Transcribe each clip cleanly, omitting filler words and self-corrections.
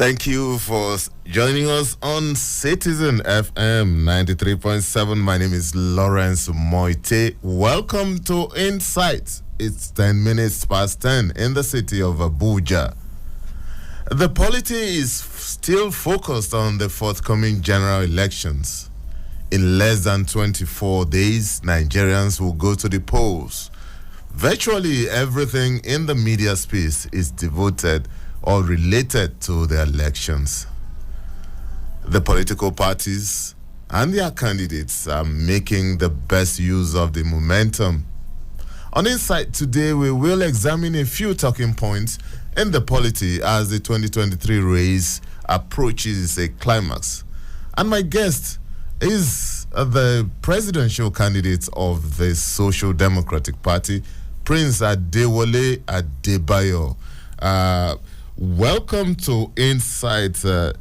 Thank you for joining us on Citizen FM 93.7. My name is Lawrence Moite. Welcome to Insight. It's 10 minutes past 10 in the city of Abuja. The polity is still focused on the forthcoming general elections. In less than 24 days, Nigerians will go to the polls. Virtually everything in the media space is devoted or related to the elections. The political parties and their candidates are making the best use of the momentum. On Insight today, we will examine a few talking points in the polity as the 2023 race approaches a climax. And my guest is the presidential candidate of the Social Democratic Party, Prince Adewale ADEBAYO. Welcome to Insight, sir.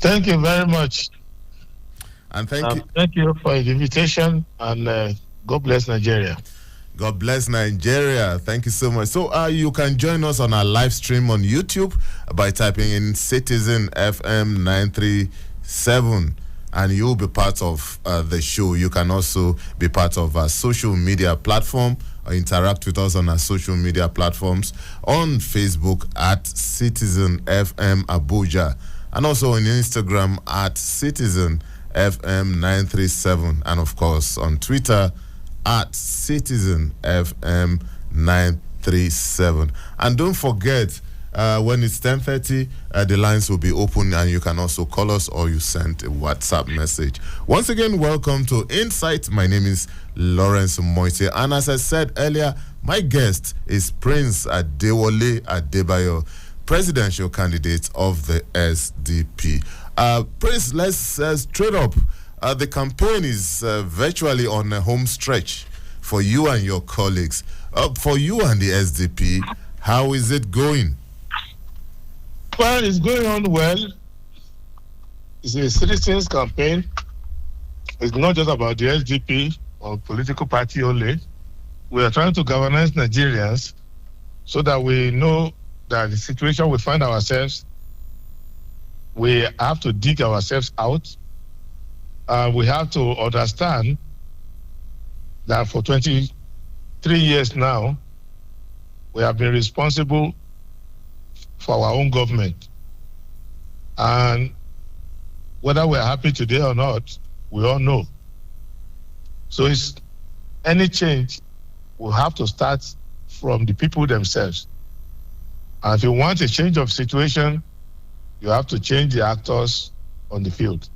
Thank you very much. And thank you for the invitation, and God bless Nigeria. God bless Nigeria. Thank you so much. So you can join us on our live stream on YouTube by typing in Citizen FM 937, and you'll be part of the show. You can also be part of our social media platform or interact with us on our social media platforms on Facebook at Citizen FM Abuja, and also on Instagram at Citizen FM 937, and of course on Twitter at Citizen FM 937. And don't forget, when it's 10:30, the lines will be open, and you can also call us or you send a WhatsApp message. Once again, welcome to Insight. My name is Lawrence Moite, and as I said earlier, my guest is Prince Adewale ADEBAYO, presidential candidate of the SDP. Prince, let's straight up. The campaign is virtually on a home stretch for you and your colleagues. For you and the SDP, how is it going? Well, it's going on well. It's a citizens' campaign. It's not just about the SDP or political party only. We are trying to galvanize Nigerians so that we know that the situation we find ourselves, we have to dig ourselves out. We have to understand that for 23 years now, we have been responsible for our own government. And whether we're happy today or not, we all know. So it's any change will have to start from the people themselves. And if you want a change of situation, you have to change the actors on the field.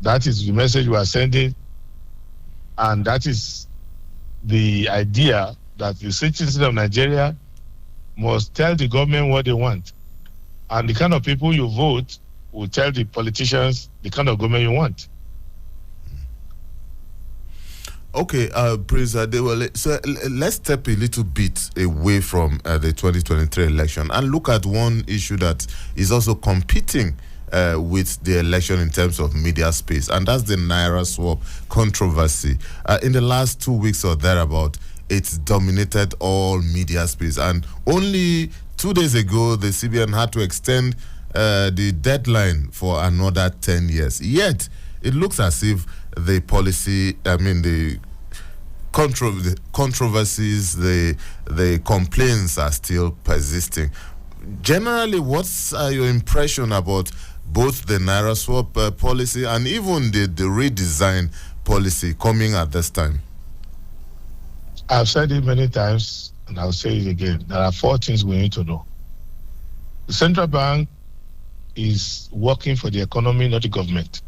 That is the message we are sending, and that is the idea that the citizens of Nigeria must tell the government what they want. And the kind of people you vote will tell the politicians the kind of government you want. Okay, Prince Adewale, so let's step a little bit away from the 2023 election and look at one issue that is also competing with the election in terms of media space, and that's the Naira swap controversy. In the last 2 weeks or thereabout, it's dominated all media space, and only 2 days ago, the CBN had to extend the deadline for another 10 years. Yet, it looks as if the policy, the controversies, the complaints are still persisting. Generally, what's your impression about both the Naira swap policy and even the redesign policy coming at this time? I've said it many times, and I'll say it again. There are 4 things we need to know. The central bank is working for the economy, not the government.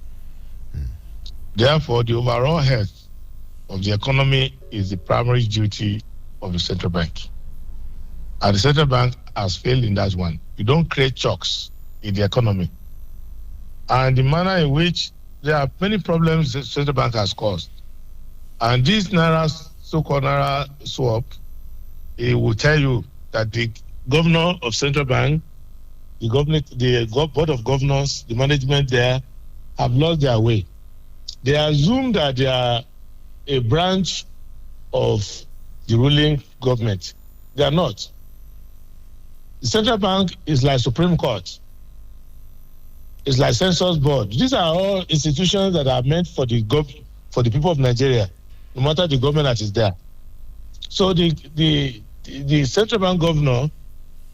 Therefore, the overall health of the economy is the primary duty of the central bank. And the central bank has failed in that one. You don't create shocks in the economy. And the manner in which there are many problems the central bank has caused. And this so-called Naira swap, it will tell you that the governor of central bank, the board of governors, the management there have lost their way. They assume that they are a branch of the ruling government. They are not. The central bank is like Supreme Court. It's like Census Board. These are all institutions that are meant for the people of Nigeria, no matter the government that is there. So the central bank governor,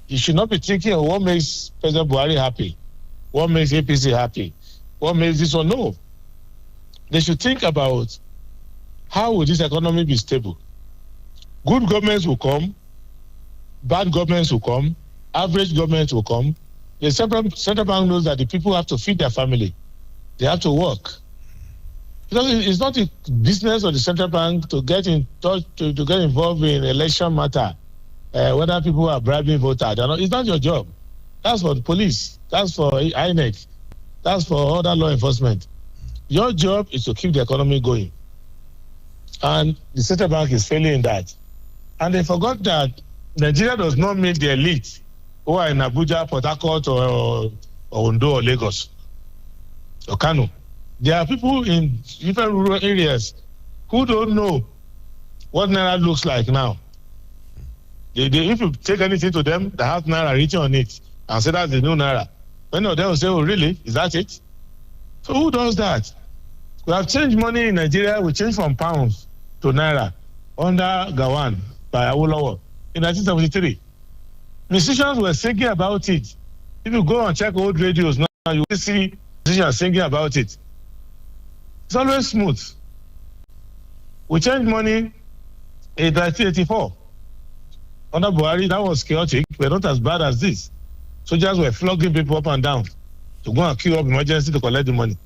he should not be thinking of what makes President Buhari happy, what makes APC happy, what makes this one. No. They should think about how will this economy be stable. Good governments will come, bad governments will come, average governments will come. The central bank knows that the people have to feed their family. They have to work. Because it's not a business of the central bank to get in touch, to get involved in election matter, whether people are bribing voters. It's not your job. That's for the police. That's for INEC. That's for other law enforcement. Your job is to keep the economy going. And the central bank is failing in that. And they forgot that Nigeria does not meet the elite who are in Abuja, Port Harcourt, or Ondo, or Lagos, or Kano. There are people in different rural areas who don't know what Naira looks like now. If you take anything to them that has Naira written on it and say that's the new Naira, many of them will say, oh, really? Is that it? So who does that? We have changed money in Nigeria. We changed from pounds to Naira under Gawan by Adewole in 1973. Musicians were singing about it. If you go and check old radios now, you will see musicians singing about it. It's always smooth. We changed money in 1984. Under Buhari, that was chaotic, but not as bad as this. Soldiers were flogging people up and down to go and queue up emergency to collect the money.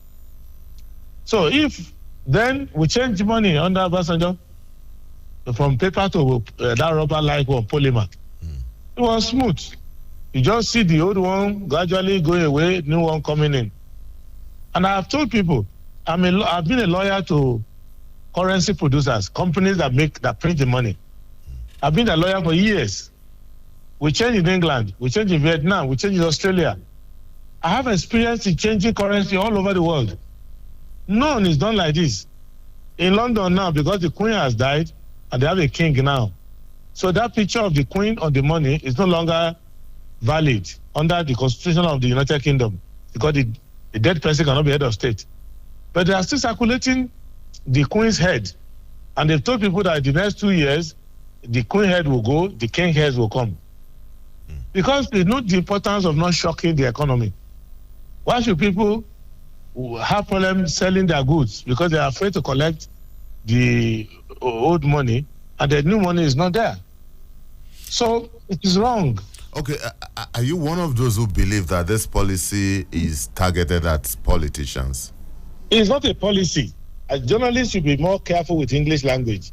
So if then we change money under Obasanjo from paper to that rubber-like one, polymer, it was smooth. You just see the old one gradually going away, new one coming in. And I have told people, I've been a lawyer to currency producers, companies that print the money. I've been a lawyer for years. We changed in England, we changed in Vietnam, we changed in Australia. I have experience in changing currency all over the world. None is done like this. In London now, because the Queen has died and they have a king now. So that picture of the Queen on the money is no longer valid under the Constitution of the United Kingdom because the dead person cannot be head of state. But they are still circulating the Queen's head. And they've told people that in the next 2 years, the Queen head will go, the King heads will come. Because they know the importance of not shocking the economy. Why should people have problems selling their goods? Because they are afraid to collect the old money and the new money is not there. So it is wrong. Okay, are you one of those who believe that this policy is targeted at politicians? It's not a policy. As journalists should be more careful with English language.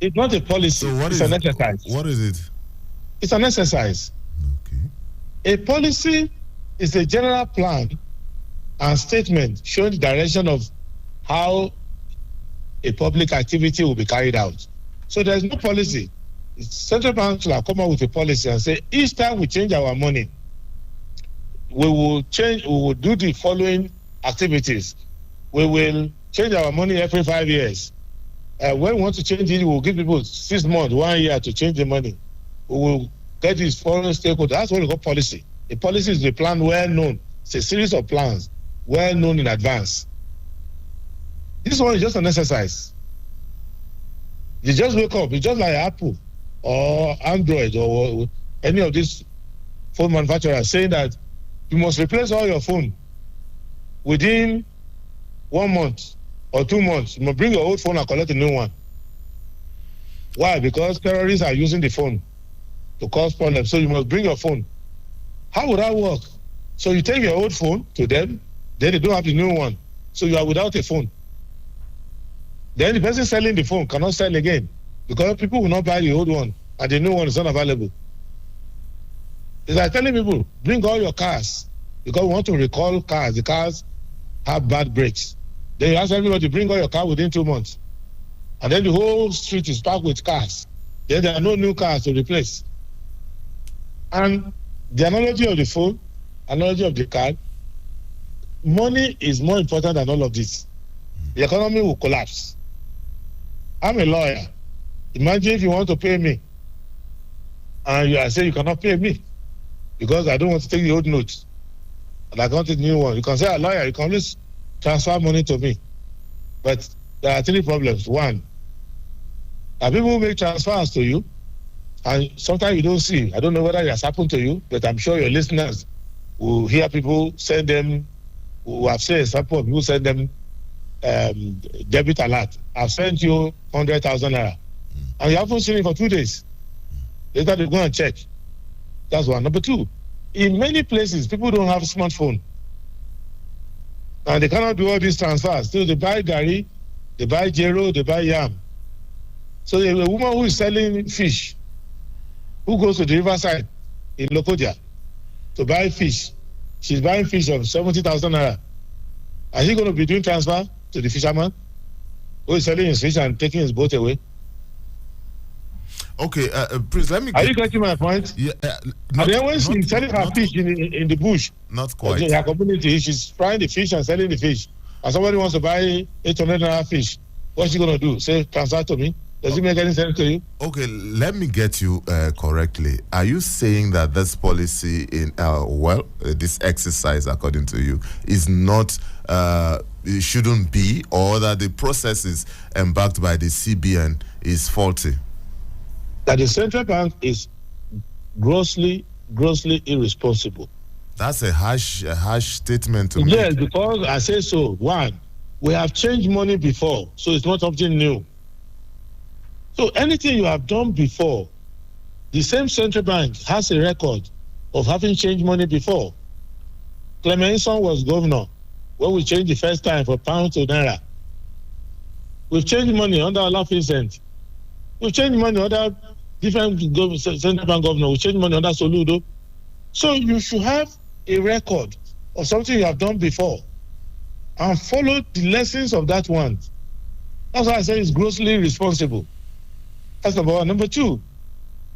It's not a policy, so it's an exercise. What is it? It's an exercise. Okay. A policy is a general plan and statement showing the direction of how a public activity will be carried out. So there's no policy. The central bank will come up with a policy and say, each time we change our money, we will do the following activities. We will change our money every 5 years. When we want to change it, we will give people 6 months, 1 year to change the money. We will get these foreign stakeholders. That's what we call policy. A policy is a plan well known. It's a series of plans well known in advance. This one is just an exercise. You just wake up. It's just like Apple or Android or any of these phone manufacturers saying that you must replace all your phone within 1 month or 2 months. You must bring your old phone and collect a new one. Why? Because terrorists are using the phone to cause problems. So you must bring your phone. How would that work? So you take your old phone to them, then they don't have the new one. So you are without a phone. Then the person selling the phone cannot sell again because people will not buy the old one and the new one is not available. It's like telling people, bring all your cars because we want to recall cars. The cars have bad brakes. Then you ask everybody to bring all your car within 2 months. And then the whole street is packed with cars. Then there are no new cars to replace. And the analogy of the phone, analogy of the car, money is more important than all of this. The economy will collapse. I'm a lawyer. Imagine if you want to pay me and you say you cannot pay me. because I don't want to take the old notes. And I got the new one. You can say, a lawyer, you can always transfer money to me. But there are 3 problems. One, people who make transfers to you, and sometimes you don't see. I don't know whether it has happened to you, but I'm sure your listeners will hear people send them, who have said example of people send them debit alert. I've sent you 100,000 naira, and you haven't seen it for 2 days. Later they go and check. That's one. Number 2, in many places, people don't have a smartphone, and they cannot do all these transfers. So they buy gari, they buy jero, they buy yam. So a woman who is selling fish, who goes to the riverside in Lokoja to buy fish, she's buying fish of 70,000 naira. Are you going to be doing transfer to the fisherman who is selling his fish and taking his boat away? Okay, please let me. Are you getting my point? Yeah. And then when she's selling her fish in the bush, not quite. In her community, she's frying the fish and selling the fish. And somebody wants to buy 800 naira fish. What's she going to do? Say, transfer to me? Does it make any sense to you? Okay, let me get you correctly. Are you saying that this policy in this exercise, according to you, is not it shouldn't be, or that the processes embarked by the CBN is faulty? That the central bank is grossly irresponsible. That's a harsh statement to make. Yes, because I say so. One, we have changed money before, so it's not something new. So anything you have done before, the same central bank has a record of having changed money before. Clemenson was governor when we changed the first time from pound to naira. We've changed money under Olafisent. We've changed money under different central bank governor. We changed money under Soludo. So you should have a record of something you have done before and follow the lessons of that one. That's why I say it's grossly irresponsible. That's number one. Number 2,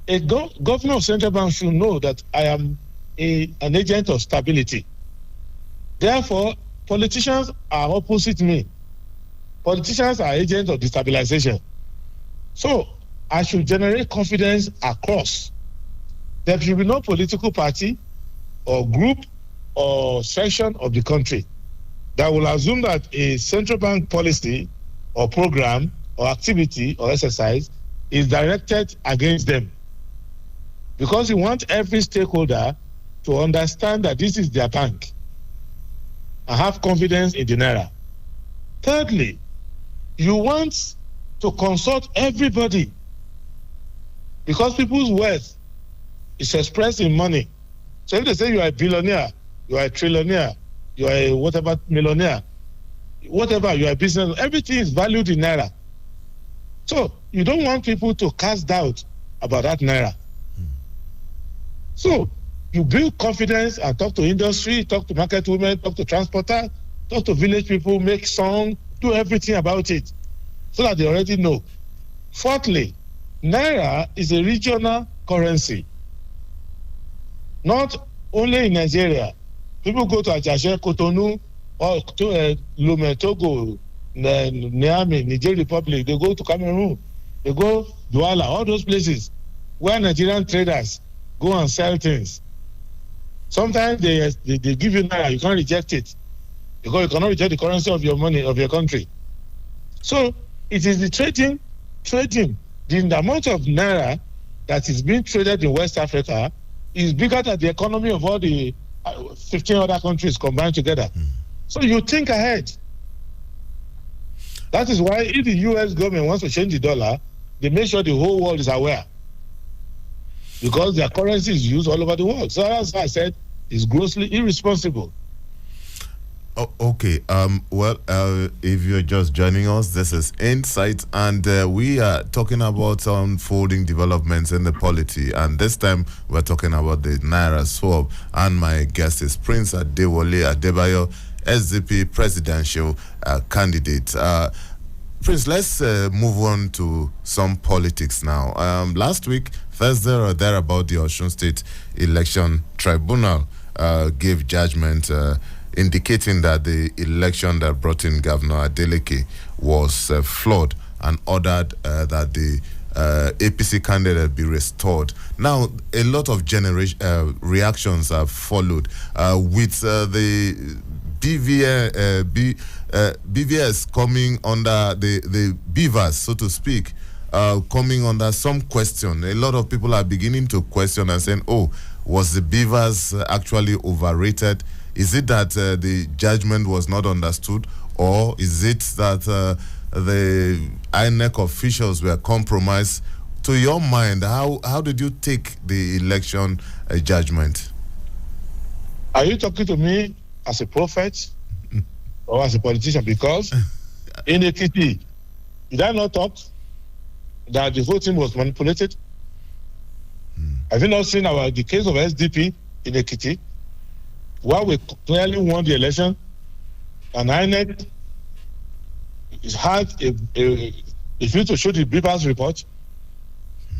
a governor of central bank should know that I am an agent of stability. Therefore, politicians are opposite me. Politicians are agents of destabilization. So I should generate confidence across. There should be no political party or group or section of the country that will assume that a central bank policy or program or activity or exercise is directed against them. Because you want every stakeholder to understand that this is their bank and have confidence in the naira. Thirdly, you want to consult everybody because people's wealth is expressed in money. So if they say you are a billionaire, you are a trillionaire, you are a whatever millionaire, whatever, you are a business, everything is valued in naira. So you don't want people to cast doubt about that naira. So you build confidence and talk to industry, talk to market women, talk to transporters, talk to village people, make song, do everything about it so that they already know. Fourthly, naira is a regional currency. Not only in Nigeria. People go to Ajashe, Cotonou, or to Lome, Togo, Niamey, Niger Republic. They go to Cameroon. They go Douala, all those places where Nigerian traders go and sell things. Sometimes they give you naira, you can't reject it because you cannot reject the currency of your money, of your country. So it is the trading. The amount of naira that is being traded in West Africa is bigger than the economy of all the 15 other countries combined together. So you think ahead. That is why if the U.S. government wants to change the dollar, they make sure the whole world is aware because their currency is used all over the world. So as I said, it's grossly irresponsible. Oh, okay. If you're just joining us, this is Insight, and we are talking about unfolding developments in the polity. And this time, we're talking about the Naira swap. And my guest is Prince Adewale Adebayo, SDP presidential candidate. Prince, let's move on to some politics now. Last week, Thursday or thereabout, the Osun State Election Tribunal gave judgment indicating that the election that brought in Governor Adeleke was flawed and ordered that the APC candidate be restored. Now, a lot of reactions have followed with the BVS coming under the beavers, so to speak, coming under some question. A lot of people are beginning to question and saying, oh, was the beavers actually overrated? Is it that the judgment was not understood? Or is it that the INEC officials were compromised? To your mind, how did you take the election judgment? Are you talking to me as a prophet or as a politician? Because in Ekiti, did I not talk that the voting was manipulated? Have you not seen the case of SDP in Ekiti, where we clearly won the election, and INEC had if you to show the Beavers report?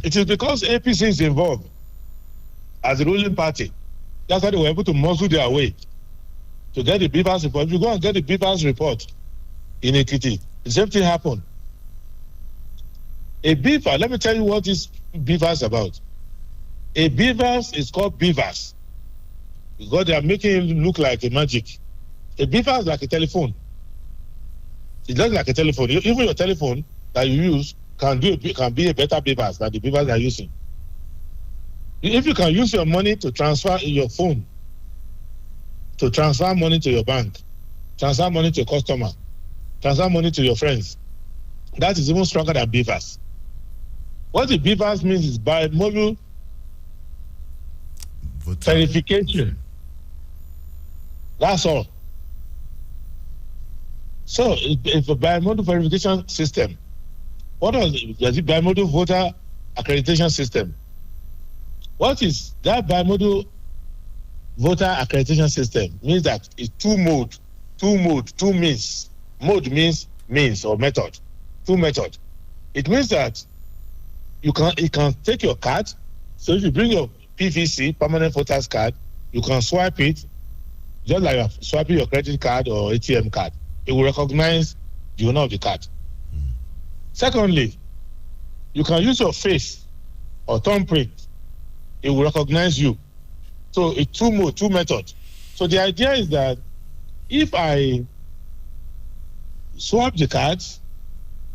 It is because APC is involved as a ruling party. That's why they were able to muscle their way to get the Beavers report. If you go and get the Beavers report in Ekiti, the same thing happened. A beaver, let me tell you what this beavers about. A beavers is called beavers because they are making it look like a magic. A beaver is like a telephone. It looks like a telephone. Even your telephone that you use can be a better beavers than the beavers they are using. If you can use your money to transfer in your phone, to transfer money to your bank, transfer money to a customer, transfer money to your friends, that is even stronger than beavers. What the beavers means is bimodal verification. That's all. So it's a bimodal verification system. What is the bimodal voter accreditation system? What is that bimodal voter accreditation system? Means that it's two means. Mode means means or method. Two method. It means that you can take your card. So if you bring your PVC, permanent voters card, you can swipe it just like you're swiping your credit card or ATM card. It will recognize the owner of the card. Secondly, you can use your face or thumbprint. It will recognize you. So it's two methods. So the idea is that if I swipe the cards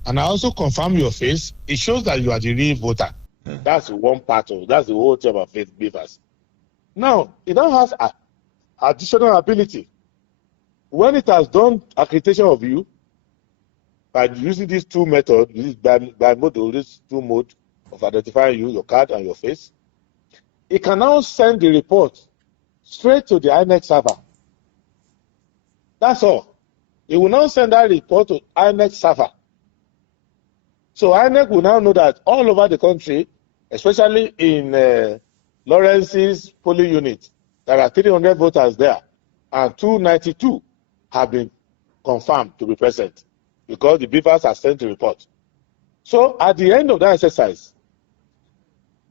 and I also confirm your face, it shows that you are the real voter. That's one part of that's the whole thing about faith beavers. Now, it now has additional ability. When it has done accreditation of you by using these two methods, this bimodal, this two mode of identifying you, your card and your face, it can now send the report straight to the INEC server. That's all. It will now send that report to INEC server. So INEC will now know that all over the country, especially in Lawrence's polling unit, there are 300 voters there, and 292 have been confirmed to be present because the beavers have sent the report. So at the end of that exercise,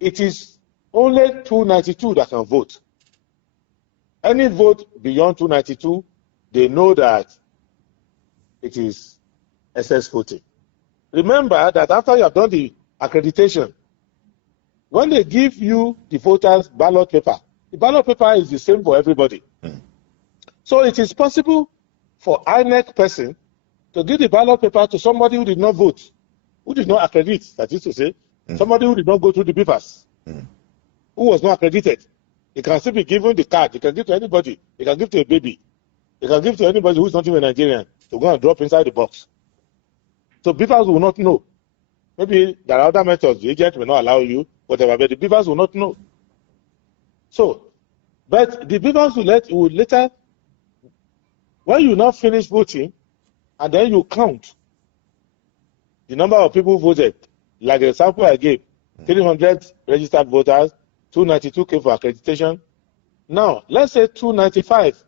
it is only 292 that can vote. Any vote beyond 292, they know that it is SS voting. Remember that after you have done the accreditation, when they give you the voters' ballot paper, the ballot paper is the same for everybody. So it is possible for INEC person to give the ballot paper to somebody who did not vote, who did not accredit, that is to say, somebody who did not go through the papers, who was not accredited. He can still be given the card. He can give to anybody. He can give to a baby. He can give to anybody who is not even a Nigerian to go and drop inside the box. So beavers will not know. Maybe there are other methods. The agent will not allow you, whatever, but the beavers will not know. So, but the beavers will later, when you now finish voting, and then you count the number of people who voted, like the example I gave, 300 registered voters, 292 came for accreditation. Now, let's say 295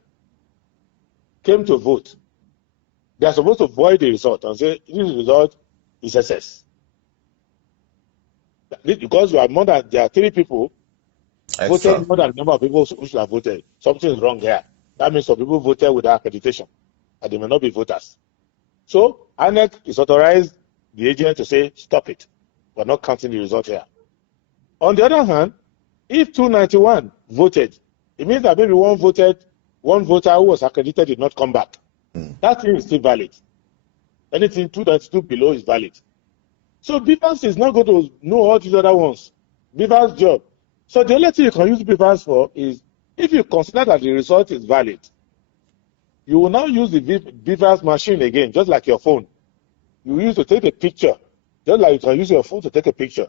came to vote. They are supposed to void the result and say, this result is SS. Because you are more than, there are 3 people voted more than the number of people who should have voted. Something is wrong here. That means some people voted without accreditation, and they may not be voters. So, INEC is authorized the agent to say, stop it. we're not counting the result here. On the other hand, if 291 voted, it means that maybe one voter who was accredited did not come back. That thing is still valid. Anything 292 below is valid. So Beavers is not going to know all these other ones. Beavers' job. So the only thing you can use Beavers for is if you consider that the result is valid, you will now use the Beavers machine again, just like your phone. You use it to take a picture, just like you can use your phone to take a picture.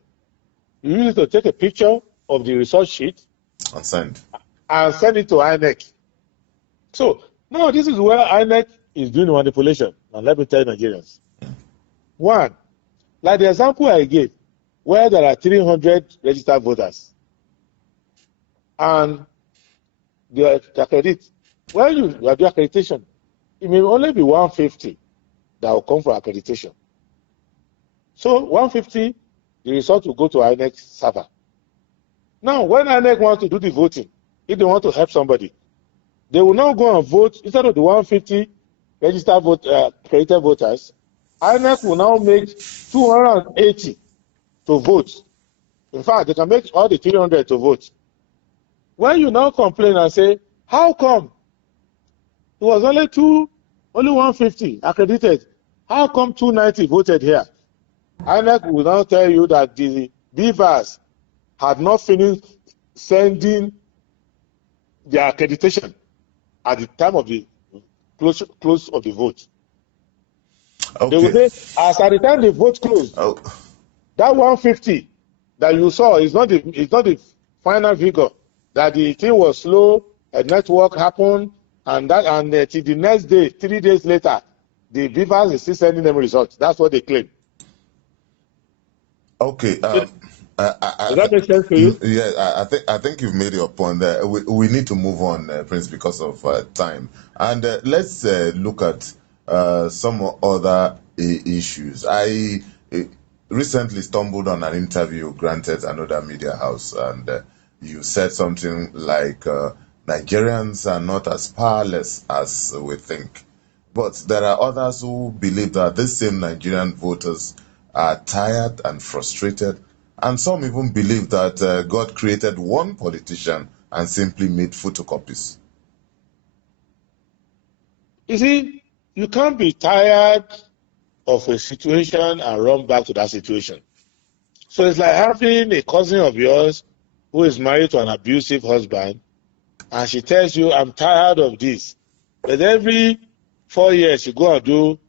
You use it to take a picture of the result sheet and send it to INEC. So now this is where INEC is doing manipulation. And let me tell Nigerians. One, like the example I gave, where there are 300 registered voters, and the accredit, when you do accreditation, it may only be 150 that will come for accreditation. So 150, the result will go to INEC server. Now, when INEC wants to do the voting, if they want to help somebody, they will now go and vote instead of the 150 registered accredited voters. INEC will now make 280 to vote. In fact, they can make all the 300 to vote. When you now complain and say, how come it was only 150 accredited? How come 290 voted here? INEC will now tell you that the Beavers had not finished sending their accreditation at the time of the close of the vote. Okay. They will say, as at the time the vote closed, that 150 that you saw is not the final figure. That the thing was slow, a network happened, and till the next day, 3 days later, the Beavers is still sending them results. That's what they claim. Okay. Does that make sense to you? Yeah, I think you've made your point there. We need to move on, Prince, because of time. And let's look at some other issues. I recently stumbled on an interview granted another media house, and you said something like Nigerians are not as powerless as we think. But there are others who believe that these same Nigerian voters are tired and frustrated, and some even believe that God created one politician and simply made photocopies. You see, you can't be tired of a situation and run back to that situation. So it's like having a cousin of yours who is married to an abusive husband, and she tells you, I'm tired of this. But every 4 years, you go and do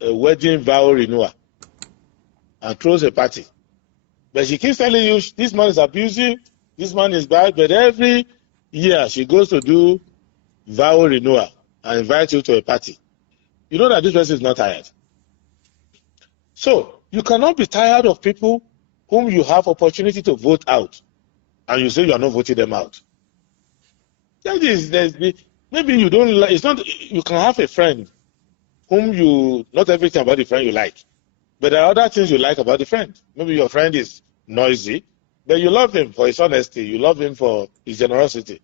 a wedding vow renewal and throws a party. But she keeps telling you, this man is abusive, this man is bad, but every year she goes to do vow renewal and invite you to a party. You know that this person is not tired. So you cannot be tired of people whom you have opportunity to vote out, and you say you are not voting them out. Maybe you don't like. It's not. You can have a friend whom you not everything about the friend you like, but there are other things you like about the friend. Maybe your friend is noisy, but you love him for his honesty. You love him for his generosity.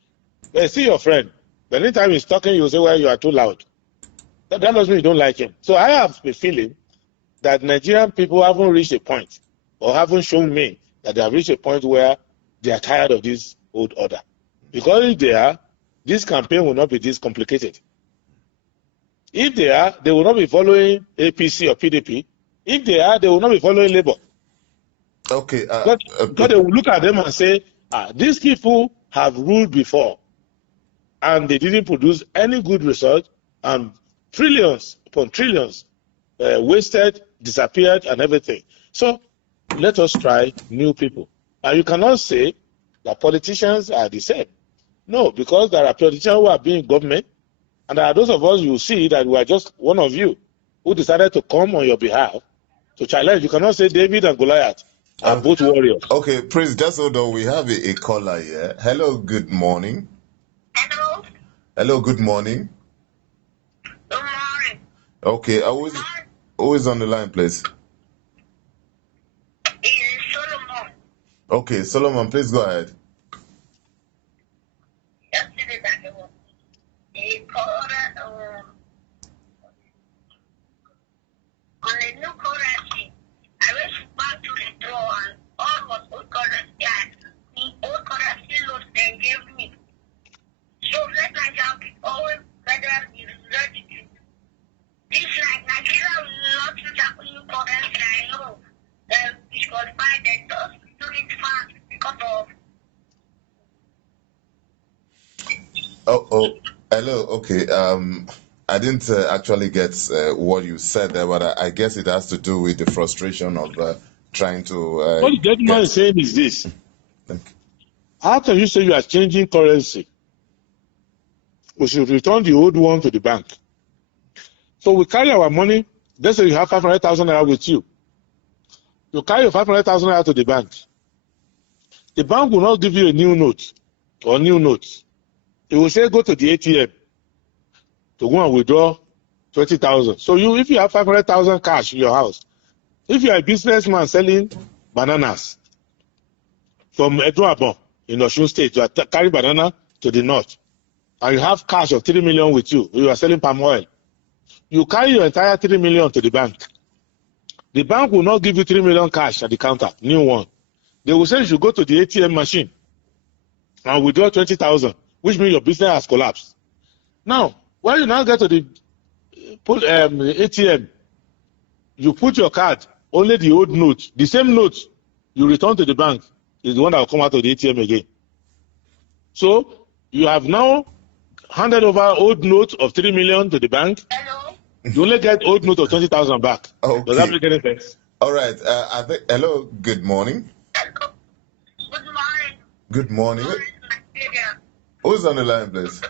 But see your friend. But anytime he's talking, you say, "Well, you are too loud." That doesn't mean you don't like him. So I have a feeling that Nigerian people haven't reached a point, or haven't shown me that they have reached a point where they are tired of this old order. Because if they are, this campaign will not be this complicated. If they are, they will not be following APC or PDP. If they are, they will not be following Labour. Okay. Because they will look at them and say, these people have ruled before, and they didn't produce any good result, and trillions upon trillions wasted, disappeared, and everything. So let us try new people. And you cannot say that politicians are the same. No, because there are politicians who are being government, and there are those of us you see that we are just one of you who decided to come on your behalf to challenge. You cannot say David and Goliath are both warriors. Okay, Prince, just hold on. We have a caller here. Hello, good morning. Hello. Hello, good morning. Good morning. Okay, who is on the line, please? It's Solomon. Okay, Solomon, please go ahead. Yesterday, he called on the new currency. I respond to because of Hello. Okay. I didn't actually get what you said there, but I guess it has to do with the frustration of trying to What the gentleman is saying is this. Thank you. How can you say you are changing currency? We should return the old one to the bank. So we carry our money. Let's say you have 500,000 naira with you. You carry your 500,000 naira to the bank. The bank will not give you a new note or new notes. It will say go to the ATM to go and withdraw 20,000. So if you have 500,000 cash in your house, if you are a businessman selling bananas from Adewale in Osun State, you are carrying banana to the north, and you have cash of 3 million with you, you are selling palm oil. You carry your entire 3 million to the bank. The bank will not give you 3 million cash at the counter, new one. They will say you should go to the ATM machine and withdraw 20,000, which means your business has collapsed. Now, when you now get to the ATM, you put your card, only the old note, the same note you return to the bank is the one that will come out of the ATM again. So you have now handed over old note of 3 million to the bank. hello. You only get old note of 20,000 back. Okay. Does that make any sense? All right. I think. Hello. Good morning. Hello. Good morning. Good morning. Good morning, Nigeria. Who's on the line, please?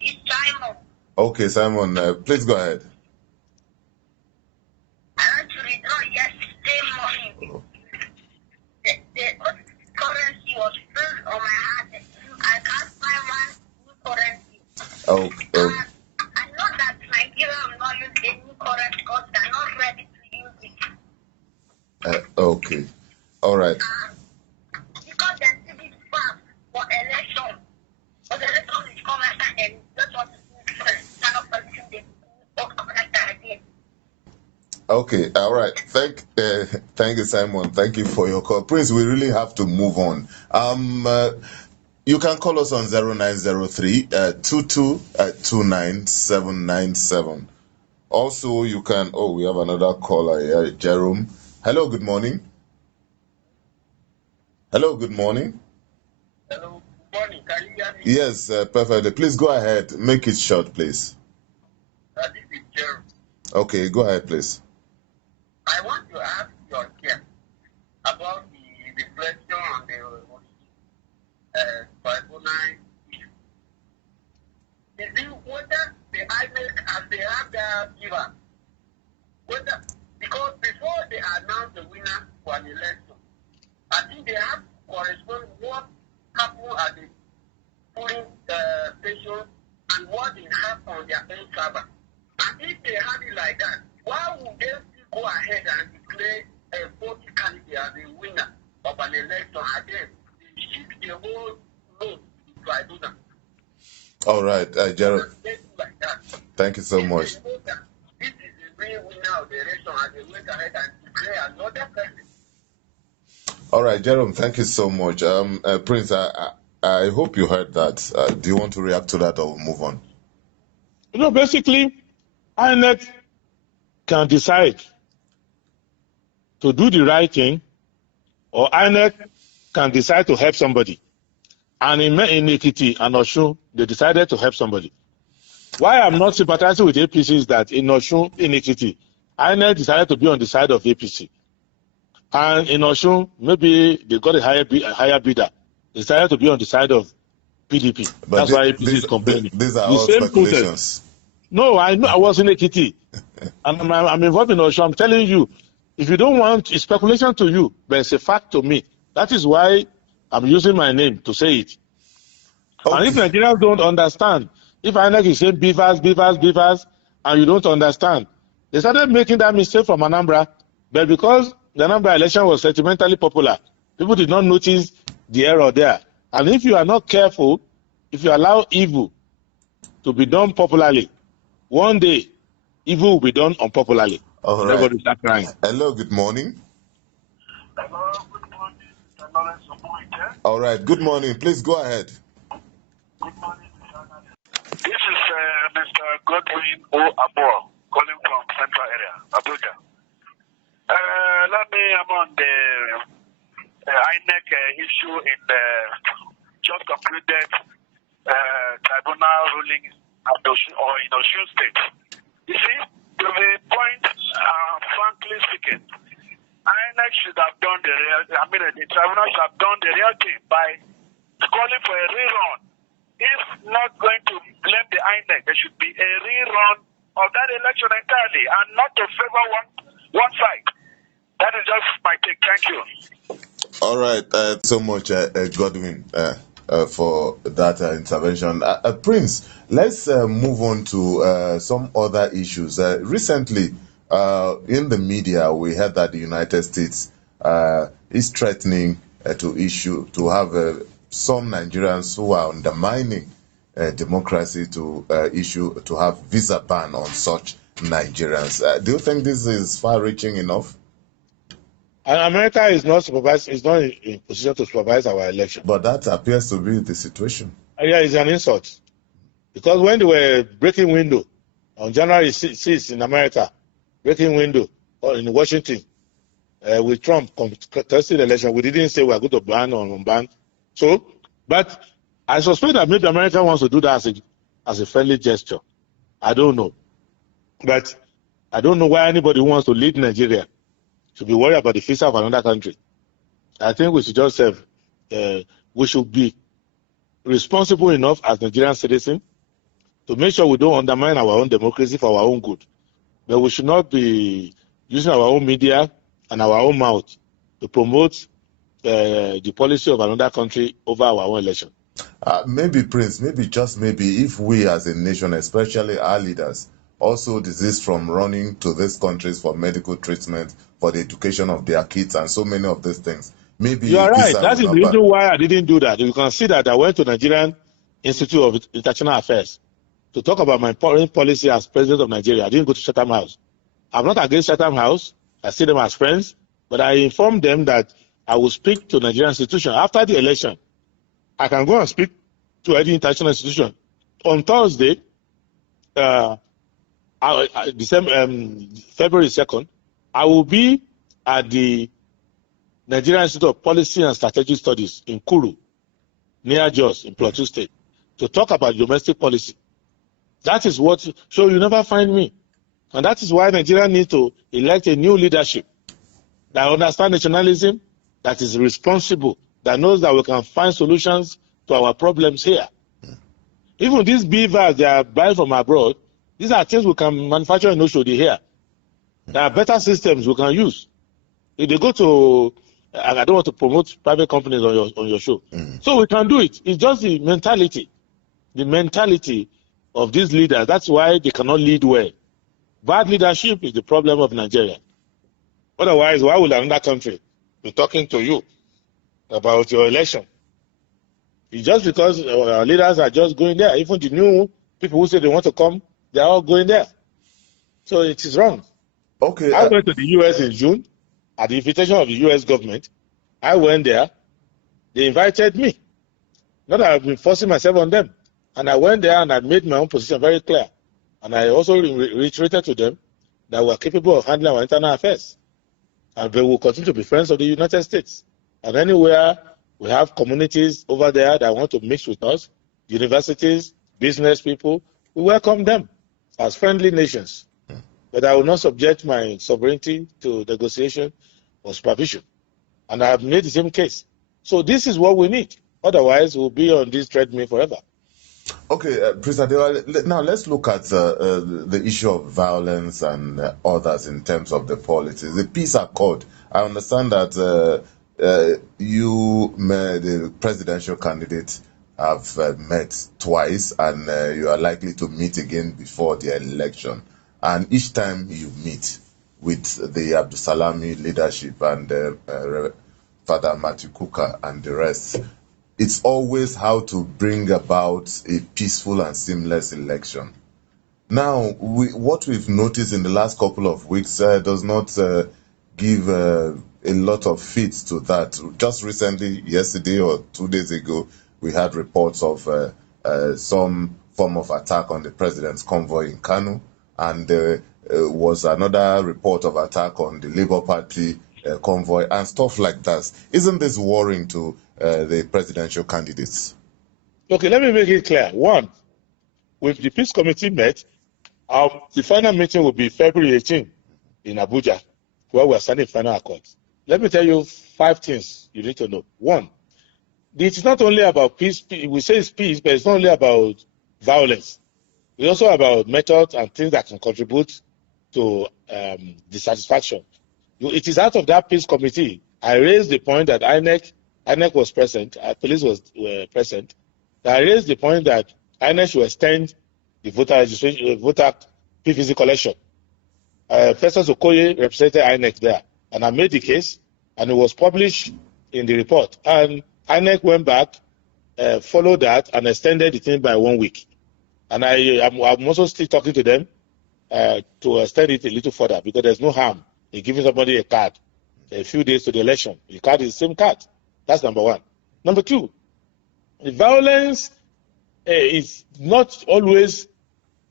It's Simon. Okay, Simon. Please go ahead. I want to return yesterday morning. The currency was filled on my hand. I can't find one new currency. Okay. I know that Nigeria will not use the new currency because they're not ready to use it. Okay. All right. Because there's still this fast for election. But the election is coming and that's what kind of politics they talk about that idea. Okay, all right. Thank you, Simon. Thank you for your call. Prince, we really have to move on. You can call us on 0903 22 29797. Also, you can. Oh, we have another caller here, Jerome. Hello, good morning. Hello, good morning. Hello, good morning. Can you hear me? Yes, perfectly. Please go ahead. Make it short, please. This is Jerry. Okay, go ahead, please. I want to ask your care about the reflection on the tribunal issue. Is it whether the INEC as they have their giver, whether because before they announce the winner for an election, I think they have to correspond what happened at the polling station and what they have on their own server. And if they have it like that, why would they still go ahead and declare a vote candidate as the winner of an election again? They shift the whole load to the tribunal. All right, Gerald. Like that. Thank you so much. This is the real winner of the election and they went ahead and declare another person. All right, Jerome, thank you so much. Prince, I hope you heard that. Do you want to react to that or we'll move on? Basically, INEC can decide to do the right thing, or INEC can decide to help somebody. And in Ekiti and Osun, they decided to help somebody. Why I'm not sympathizing with APC is that in Osun, in Ekiti, INEC decided to be on the side of APC. And in Osun, maybe they got a higher bidder. They decided to be on the side of PDP. But that's why APC is complaining. These are all speculations. No, I know I was in Ekiti. And I'm involved in Osun. I'm telling you, if you don't want, it's speculation to you, but it's a fact to me. That is why I'm using my name to say it. Okay. And if Nigerians don't understand, if INEC is saying beavers, and you don't understand, they started making that mistake from Anambra, but because the Anambra election was sentimentally popular, people did not notice the error there. And if you are not careful, if you allow evil to be done popularly, one day, evil will be done unpopularly. All right. Everybody start crying. Hello, good morning. Hello, good morning. All right, good morning. Please go ahead. Good morning, this is Mr. Godwin O. Adewale calling from Central Area, Abuja. I'm on the INEC issue in the just concluded tribunal ruling at Osun State. You see, to the point, frankly speaking, INEC should have done the tribunal should have done the real thing by calling for a rerun. If not going to blame the INEC, there should be a rerun of that election entirely and not to favor one side. That is just my take. Thank you. All right. So much, Godwin, for that intervention. Prince, let's move on to some other issues. Recently, in the media, we heard that the United States is threatening to have some Nigerians who are undermining democracy to have visa ban on such Nigerians. Do you think this is far-reaching enough? America is not in position to supervise our election. But that appears to be the situation. Yeah, it's an insult. Because when they were breaking window on January 6th in America, breaking window in Washington, with Trump contesting the election, we didn't say we are going to ban or unban. So, but I suspect that maybe America wants to do that as a friendly gesture. I don't know. But I don't know why anybody who wants to lead Nigeria should be worried about the future of another country. I think we should just have, we should be responsible enough as Nigerian citizens to make sure we don't undermine our own democracy for our own good. But we should not be using our own media and our own mouth to promote the policy of another country over our own election. Maybe, Prince, just maybe, if we as a nation, especially our leaders, also desist from running to these countries for medical treatment, for the education of their kids, and so many of these things. Maybe you are right. That is the reason why I didn't do that. You can see that I went to Nigerian Institute of International Affairs to talk about my foreign policy as president of Nigeria. I didn't go to Chatham House. I'm not against Chatham House. I see them as friends, but I informed them that I will speak to Nigerian institution after the election. I can go and speak to any international institution. On Thursday, February 2nd, I will be at the Nigerian Institute of Policy and Strategic Studies in Kuru, near Jos, in Plateau State, to talk about domestic policy. That is what, so you never find me. And that is why Nigeria needs to elect a new leadership that understands nationalism, that is responsible, that knows that we can find solutions to our problems here. Even these beavers they are buying from abroad, these are things we can manufacture in Oshodi here. There are better systems we can use. If they go to, I don't want to promote private companies on your show. So we can do it. It's just the mentality of these leaders. That's why they cannot lead well. Bad leadership is the problem of Nigeria. Otherwise, why would another country be talking to you about your election? It's just because our leaders are just going there. Even the new people who say they want to come, they are all going there. So it is wrong. Okay. I went to the U.S. in June at the invitation of the U.S. government. I went there. They invited me. Not that I've been forcing myself on them. And I went there and I made my own position very clear. And I also reiterated to them that we are capable of handling our internal affairs. And we will continue to be friends of the United States. And anywhere we have communities over there that want to mix with us, universities, business people, we welcome them as friendly nations. But I will not subject my sovereignty to negotiation or supervision. And I have made the same case. So this is what we need. Otherwise, we'll be on this treadmill forever. Okay, Prince Adewale, now let's look at the issue of violence and others in terms of the politics. The peace accord. I understand that you, the presidential candidate, have met twice, and you are likely to meet again before the election. And each time you meet with the Abdusalami leadership and Father Matthew Kuka and the rest, it's always how to bring about a peaceful and seamless election. Now, what we've noticed in the last couple of weeks does not give a lot of feet to that. Just recently, yesterday or 2 days ago, we had reports of some form of attack on the president's convoy in Kano, and there was another report of attack on the Labour Party convoy and stuff like that. Isn't this worrying to the presidential candidates? Okay, let me make it clear. One, with the peace committee met, the final meeting will be February 18 in Abuja, where we are signing final accords. Let me tell you 5 things you need to know. One, it's not only about peace. We say it's peace, but it's not only about violence. It's also about methods and things that can contribute to dissatisfaction. It is out of that peace committee. I raised the point that INEC was present, police was present. I raised the point that INEC should extend the voter registration, voter PVC collection. Professor Okoye represented INEC there, and I made the case, and it was published in the report. And INEC went back, followed that, and extended the thing by 1 week. And I'm also still talking to them to extend it a little further, because there's no harm in giving somebody a card a few days to the election. The card is the same card. That's number one. Number two, the violence is not always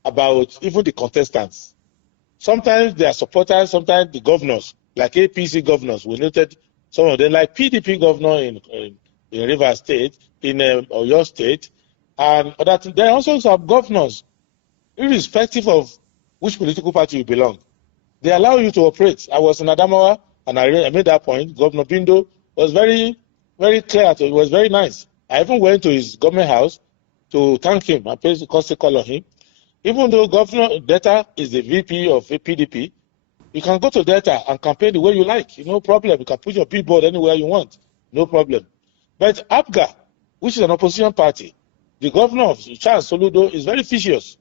about even the contestants. Sometimes they are supporters, sometimes the governors, like APC governors. We noted some of them, like PDP governor in Rivers State, in Oyo State, and other things. There are also some governors, irrespective of which political party you belong. They allow you to operate. I was in Adamawa, and I made that point. Governor Bindo was very, very clear. It was very nice. I even went to his government house to thank him. I paid the courtesy call on him. Even though Governor Deta is the VP of PDP, you can go to Deta and campaign the way you like. No problem. You can put your billboard anywhere you want. No problem. But ABUJA, which is an opposition party, the governor of Charles Soludo is very vicious.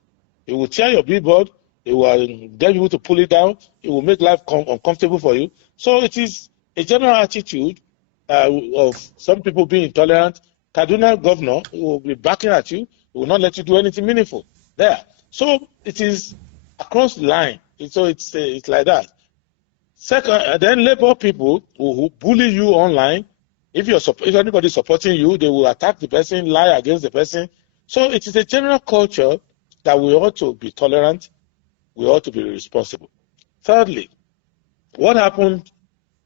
He will tear your billboard. He will get you to pull it down. It will make life uncomfortable for you. So it is a general attitude of some people being intolerant. Kaduna governor will be backing at you. He will not let you do anything meaningful there. So it is across the line. So it's like that. Second, then labor people who bully you online. If anybody is supporting you, they will attack the person, lie against the person. So it is a general culture that we ought to be tolerant. We ought to be responsible. Thirdly, what happened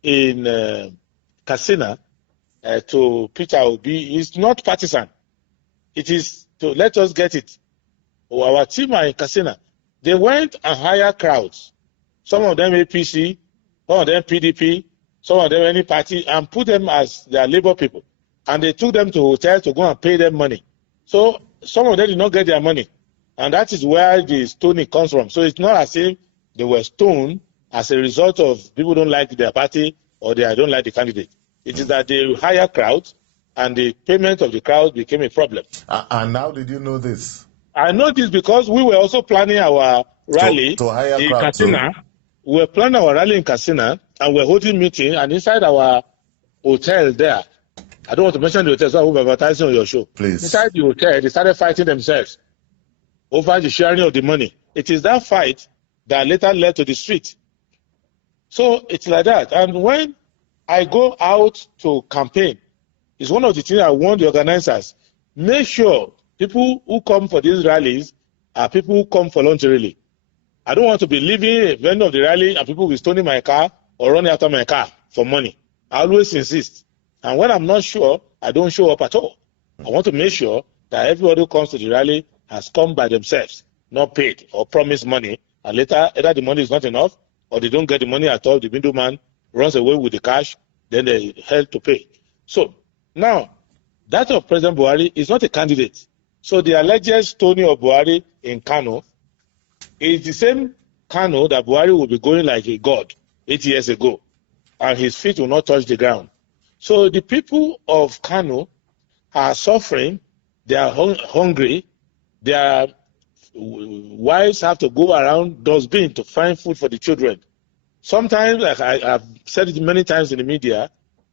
in Katsina to Peter Obi is not partisan. It is to let us get it. Our team are in Katsina. They went and hired crowds. Some of them APC, some of them PDP, some of them any party, and put them as their labor people. And they took them to hotels to go and pay them money. So some of them did not get their money. And that is where the stoning comes from. So it's not as if they were stoned as a result of people don't like their party or they don't like the candidate. It is that they hire crowds and the payment of the crowd became a problem. And how did you know this? I know this because we were also planning our rally in Katsina. We were planning our rally in Katsina and we're holding meeting, and inside our hotel there, I don't want to mention the hotel, so I will be advertising on your show. Please. Inside the hotel, they started fighting themselves over the sharing of the money. It is that fight that later led to the street. So it's like that. And when I go out to campaign, it's one of the things I want the organizers, make sure people who come for these rallies are people who come voluntarily. I don't want to be leaving at the end of the rally and people will be stoning my car or running after my car for money. I always insist. And when I'm not sure, I don't show up at all. I want to make sure that everybody who comes to the rally has come by themselves, not paid or promised money, and later either the money is not enough or they don't get the money at all. The middleman runs away with the cash, then they held to pay. So now, that of President Buhari is not a candidate. So the alleged stoning of Buhari in Kano is the same Kano that Buhari will be going like a god 8 years ago, and his feet will not touch the ground. So the people of Kano are suffering, they are hungry, their wives have to go around dustbin to find food for the children. Sometimes, like I've said it many times in the media,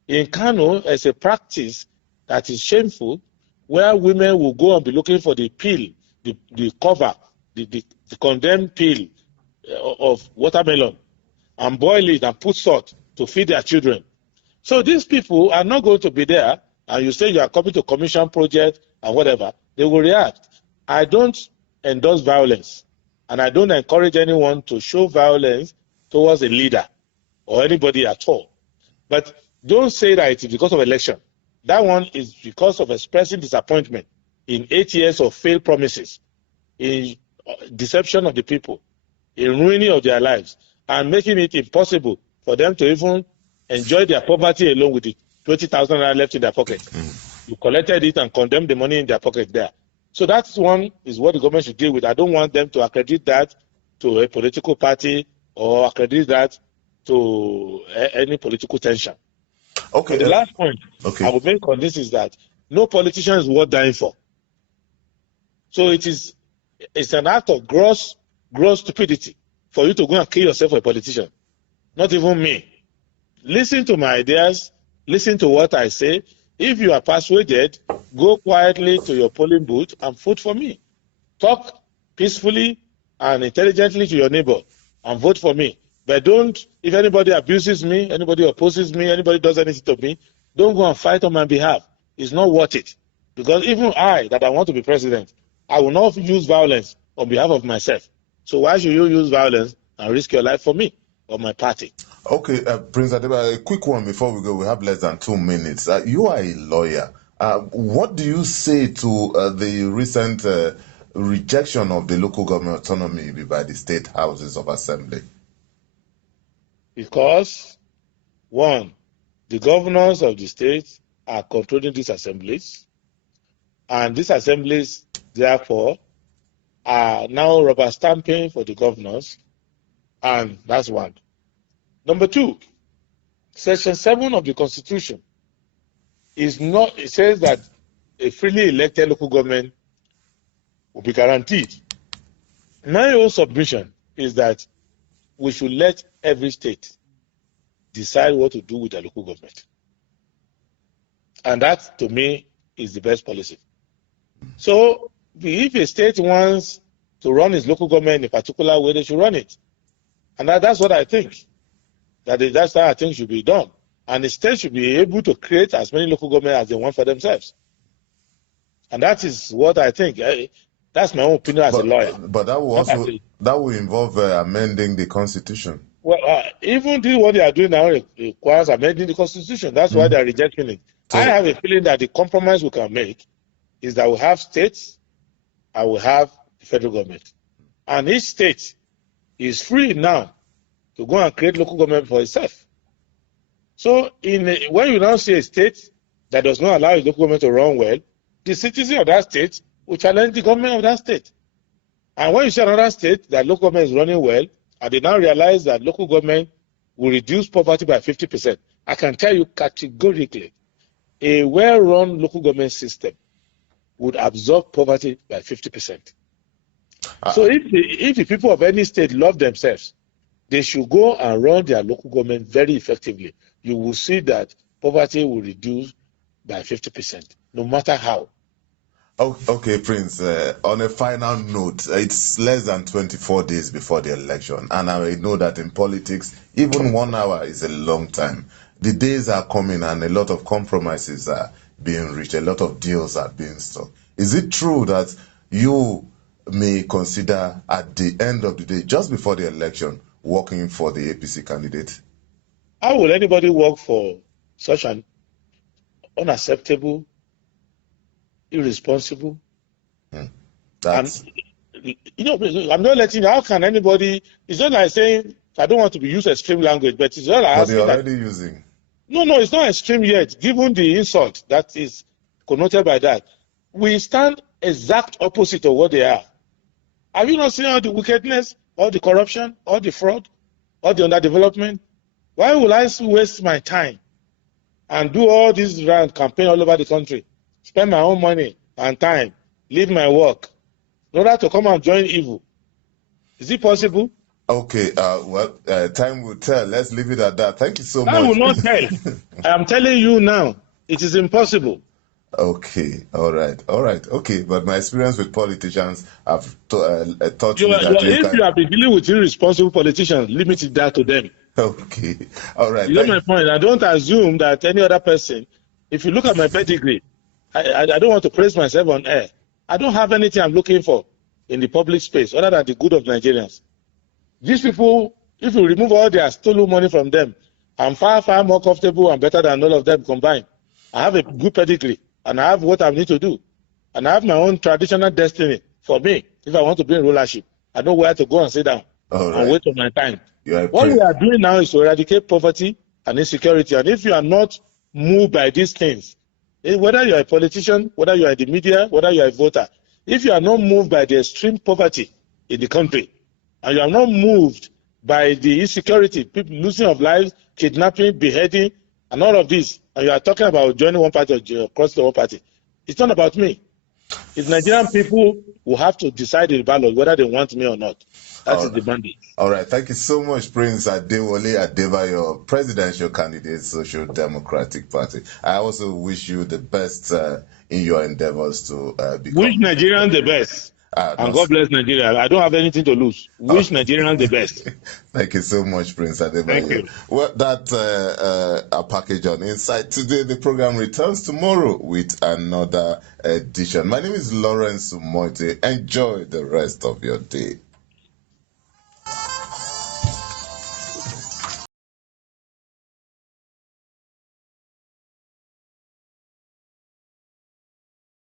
in Kano, there's a practice that is shameful where women will go and be looking for the peel, the cover, the condemned peel of watermelon and boil it and put salt to feed their children. So these people are not going to be there, and you say you are coming to commission project and whatever, they will react. I don't endorse violence, and I don't encourage anyone to show violence towards a leader or anybody at all. But don't say that it's because of election. That one is because of expressing disappointment in 8 years of failed promises, in deception of the people, in ruining of their lives, and making it impossible for them to even enjoy their poverty alone with the 20,000 naira left in their pocket. You collected it and condemned the money in their pocket there. So that's one is what the government should deal with. I don't want them to accredit that to a political party or accredit that to any political tension. Okay. But the last point I will make on this is that no politician is worth dying for. So it's an act of gross stupidity for you to go and kill yourself for a politician. Not even me. Listen to my ideas. Listen to what I say. If you are persuaded, go quietly to your polling booth and vote for me. Talk peacefully and intelligently to your neighbor and vote for me. But don't, if anybody abuses me, anybody opposes me, anybody does anything to me, don't go and fight on my behalf. It's not worth it. Because even I want to be president, I will not use violence on behalf of myself. So why should you use violence and risk your life for me or my party? Okay, Prince Adewale, a quick one before we go. We have less than 2 minutes. You are a lawyer. What do you say to the recent rejection of the local government autonomy by the state houses of assembly? Because, one, the governors of the state are controlling these assemblies, and these assemblies, therefore, are now rubber stamping for the governors, and that's one. Number two, Section 7 of the Constitution it says that a freely elected local government will be guaranteed. My own submission is that we should let every state decide what to do with their local government. And that, to me, is the best policy. So, if a state wants to run its local government in a particular way, they should run it. And that's what I think. That's how I think should be done. And the state should be able to create as many local governments as they want for themselves. And that is what I think. That's my own opinion as a lawyer. But that will involve amending the Constitution. Well, even what they are doing now requires amending the Constitution. That's why they are rejecting it. So, I have a feeling that the compromise we can make is that we have states and we have the federal government. And each state is free now to go and create local government for itself. So when you now see a state that does not allow its local government to run well, the citizens of that state will challenge the government of that state. And when you see another state that local government is running well, and they now realize that local government will reduce poverty by 50%, I can tell you categorically, a well-run local government system would absorb poverty by 50%. So if the people of any state love themselves, they should go and run their local government very effectively. You will see that poverty will reduce by 50%, no matter how. Okay, Prince, on a final note, it's less than 24 days before the election, and I know that in politics, even 1 hour is a long time. The days are coming and a lot of compromises are being reached, a lot of deals are being struck. Is it true that you may consider at the end of the day, just before the election, working for the APC candidate? How will anybody work for such an unacceptable, irresponsible? I'm not letting you, how can anybody, it's not like saying, I don't want to use extreme language, but it's not like asking they're already using. No, it's not extreme yet, given the insult that is connoted by that. We stand exact opposite of what they are. Have you not seen all the wickedness, all the corruption, all the fraud, all the underdevelopment? Why will I waste my time and do all this round campaign all over the country, spend my own money and time, leave my work, in order to come and join evil? Is it possible? Okay, time will tell. Let's leave it at that. Thank you so much. I will not tell. I am telling you now, it is impossible. Okay, all right, okay. But my experience with politicians have taught me that if you have been dealing with irresponsible politicians, limit that to them. Okay, all right. You know my point. I don't assume that any other person, if you look at my pedigree, I don't want to praise myself on air. I don't have anything I'm looking for in the public space other than the good of Nigerians. These people, if you remove all their stolen money from them I'm far, far more comfortable and better than all of them combined. I have a good pedigree, and I have what I need to do. And I have my own traditional destiny for me. If I want to be in rulership, I know where to go and sit down and wait for my time. What we are doing now is to eradicate poverty and insecurity. And if you are not moved by these things, whether you are a politician, whether you are in the media, whether you are a voter, if you are not moved by the extreme poverty in the country, and you are not moved by the insecurity, people losing of lives, kidnapping, beheading, and all of this, and you are talking about joining one party or crossing one party, it's not about me. It's Nigerian people who have to decide in the ballot whether they want me or not. That is the mandate. All right. Thank you so much, Prince Adewole Adebayo, presidential candidate, Social Democratic Party. I also wish you the best in your endeavors to become... Wish Nigerians the best. And God bless Nigeria. I don't have anything to lose. Wish Nigerians the best. Thank you so much, Prince Adewale. Thank you. Well, that's a package on Insight today. The program returns tomorrow with another edition. My name is Lawrence Sumoite. Enjoy the rest of your day.